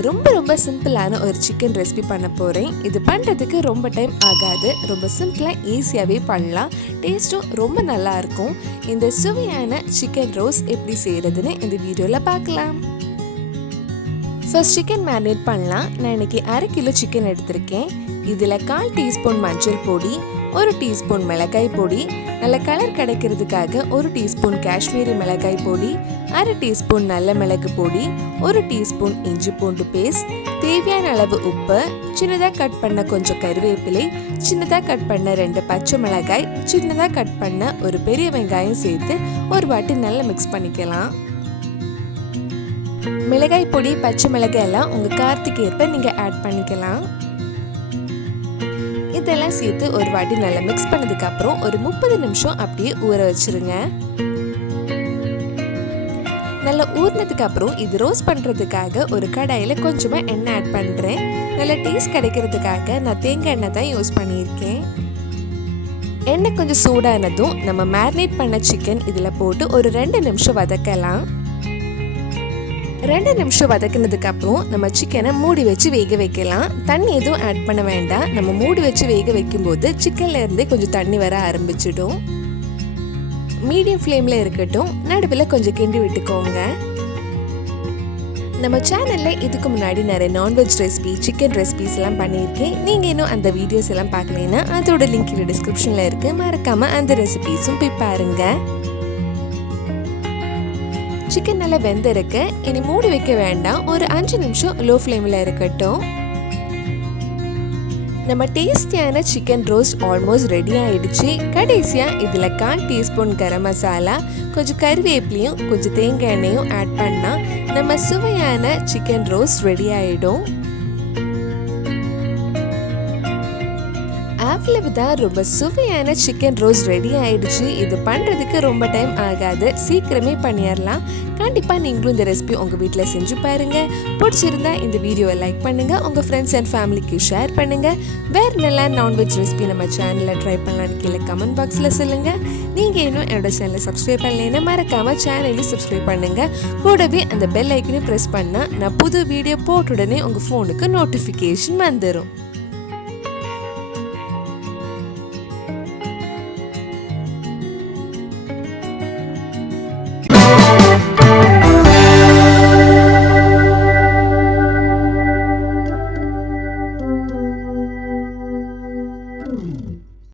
இன்னைக்கு ரொம்ப சிம்பிளான ஒரு சிக்கன் ரெசிபி பண்ண போகிறேன். இது பண்ணுறதுக்கு ரொம்ப டைம் ஆகாது, ரொம்ப சிம்பிளாக ஈஸியாகவே பண்ணலாம். டேஸ்ட்டும் ரொம்ப நல்லா இருக்கும். இந்த சுவையான சிக்கன் ரோஸ் எப்படி செய்கிறதுன்னு இந்த வீடியோவில் பார்க்கலாம். ஃபர்ஸ்ட் சிக்கன் மேரினேட் பண்ணலாம். நான் இன்னைக்கு 1/2 கிலோ சிக்கன் எடுத்திருக்கேன். இதில் 1/4 டீஸ்பூன் மஞ்சள் பொடி, 1 டீஸ்பூன் மிளகாய் பொடி, நல்ல கலர் கிடைக்கிறதுக்காக 1 டீஸ்பூன் காஷ்மீரி மிளகாய் பொடி, 1/2 டீஸ்பூன் நல்ல மிளகு பொடி, 1 டீஸ்பூன் இஞ்சி பூண்டு பேஸ்ட், தேவையான அளவு உப்பு, சின்னதாக கட் பண்ண கொஞ்சம் கருவேப்பிலை, சின்னதாக கட் பண்ண 2 பச்சை மிளகாய், சின்னதாக கட் பண்ண ஒரு பெரிய வெங்காயம் சேர்த்து ஒரு வாட்டி நல்லா மிக்ஸ் பண்ணிக்கலாம். மிளகாய் பொடி, பச்சை மிளகாய் எல்லாம் உங்கள் காரத்துக்கு ஏற்ப நீங்கள் ஆட் பண்ணிக்கலாம். இதெல்லாம் சேர்த்து ஒரு வாட்டி நல்லா மிக்ஸ் பண்ணதுக்கு அப்புறம் ஒரு 30 நிமிஷம் அப்படியே ஊற வச்சிருங்க. நல்லா ஊறினதுக்கு அப்புறம் இது ரோஸ்ட் பண்ணுறதுக்காக ஒரு கடாயில் கொஞ்சமாக எண்ணெய் ஆட் பண்ணுறேன். நல்ல டேஸ்ட் கிடைக்கிறதுக்காக நான் தேங்காய் எண்ணெய் தான் யூஸ் பண்ணியிருக்கேன். எண்ணெய் கொஞ்சம் சூடானதும் நம்ம மேரினேட் பண்ண சிக்கன் இதில் போட்டு ஒரு 2 நிமிஷம் வதக்கலாம். 2 நிமிஷம் வதக்கினதுக்கு அப்புறம் நம்ம சிக்கனை மூடி வச்சு வேக வைக்கலாம். தண்ணி எதுவும் ஆட் பண்ண வேண்டாம். நம்ம மூடி வச்சு வேக வைக்கும்போது சிக்கன்ல இருந்தே கொஞ்சம் தண்ணி வர ஆரம்பிச்சிடும். மீடியம் ஃப்ளேம்ல இருக்கட்டும். நடுவில் கொஞ்சம் கிண்டி விட்டுக்கோங்க. நம்ம சேனல்ல இதுக்கு முன்னாடி நிறைய நான்வெஜ் ரெசிபி, சிக்கன் ரெசிபிஸ் எல்லாம் பண்ணியிருக்கேன். நீங்க இன்னும் அந்த வீடியோஸ் எல்லாம் பார்க்கலைன்னா அதோட லிங்க் டிஸ்கிரிப்ஷன்ல இருக்கு. மறக்காம அந்த ரெசிபிஸும் போய் பாருங்க. சிக்கன் நல்லா வெந்திருக்கு. இனி மூடி வைக்க வேண்டாம். ஒரு 5 நிமிஷம் லோ ஃப்ளேமில் இருக்கட்டும். நம்ம டேஸ்டியான சிக்கன் ரோஸ்ட் ஆல்மோஸ்ட் ரெடி ஆயிடுச்சு. கடைசியாக இதில் 1/4 டீஸ்பூன் கரம் மசாலா, கொஞ்சம் கறிவேப்பிலையும் கொஞ்சம் தேங்காய் எண்ணெயும் ஆட் பண்ணால் நம்ம சுவையான சிக்கன் ரோஸ்ட் ரெடி ஆகிடும். அவ்வளவுதான், ரொம்ப சுவையான சிக்கன் ரோஸ்ட் ரெடி ஆயிடுச்சு. இது பண்ணுறதுக்கு ரொம்ப டைம் ஆகாது, சீக்கிரமே பண்ணிடலாம். கண்டிப்பாக நீங்களும் இந்த ரெசிபி உங்கள் வீட்டில் செஞ்சு பாருங்கள். பிடிச்சிருந்தா இந்த வீடியோவை லைக் பண்ணுங்கள், உங்கள் ஃப்ரெண்ட்ஸ் அண்ட் ஃபேமிலிக்கு ஷேர் பண்ணுங்கள். வேறு நல்லா நான்வெஜ் ரெசிபி நம்ம சேனலில் ட்ரை பண்ணலான்னு கீழே கமெண்ட் பாக்ஸில் சொல்லுங்கள். நீங்கள் இன்னும் என்னோட சேனலை சப்ஸ்கிரைப் பண்ணலைன்னா மறக்காமல் சேனலையும் சப்ஸ்கிரைப் பண்ணுங்கள். கூடவே அந்த பெல் ஐக்கனையும் ப்ரெஸ் பண்ணால் நான் புது வீடியோ போட்ட உடனே உங்கள் ஃபோனுக்கு நோட்டிஃபிகேஷன் வந்துடும்.